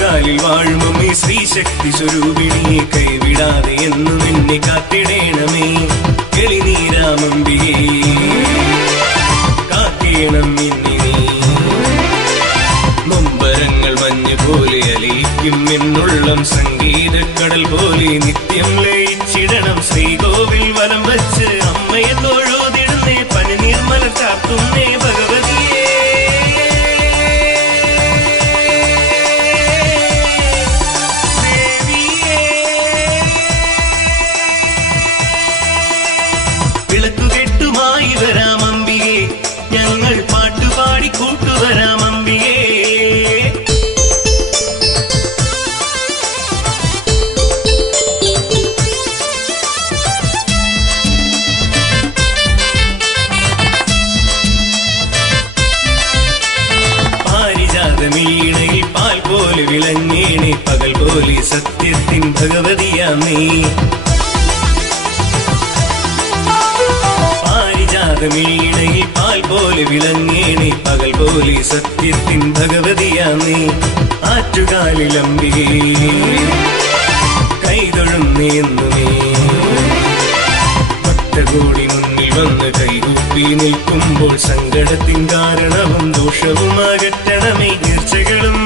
ആറ്റുകാലിൽ വാഴുമമ്മേ ശ്രീശക്തി സ്വരൂപിണിയെ കൈവിടാതെ എന്നു നിന്നെ കാത്തിടേണമേ. എളിനീരാമമ്പികേ കാക്കേണം നിന്നെ നീ. നൊമ്പരങ്ങൾ മഞ്ഞ് പോലെ അലിയിക്കും എന്നുള്ളം സംഗീതക്കടൽ പോലെ നിത്യം ലയിച്ചിടണം. ശ്രീകോവിൽ വലം വച്ച് അമ്മയെ തൊഴുതിടുന്നേ പനിനീർമല ചാർത്തുന്നേ ഭഗവതിയെ. വിളക്കുകെട്ടുമായി വരാമമ്പികേ ഞങ്ങൾ പാട്ടുപാടി കൂട്ടുവരാമമ്പികേ. പാരിജാതമീണയിൽ പാൽ പോലെ വിളങ്ങേണേ പകൽ പോലെ സത്യത്തിൻ ഭഗവതിയാമേ. പാരിജാതമീണയിൽ പാൽ പോലെ വിളങ്ങേണേ പകൽ പോലെ സത്യത്തിൻ ഭഗവതിയാമേ. ആറ്റുകാലിലമ്പികേ കൈതൊഴുന്നേന്നുമേ. ഭക്തകോടി മുന്നിൽ വന്ന് കൈകൂപ്പി നിൽക്കുമ്പോൾ സങ്കടത്തിൻ കാരണവും ദോഷവും അകറ്റണമേ. തീർച്ചകളും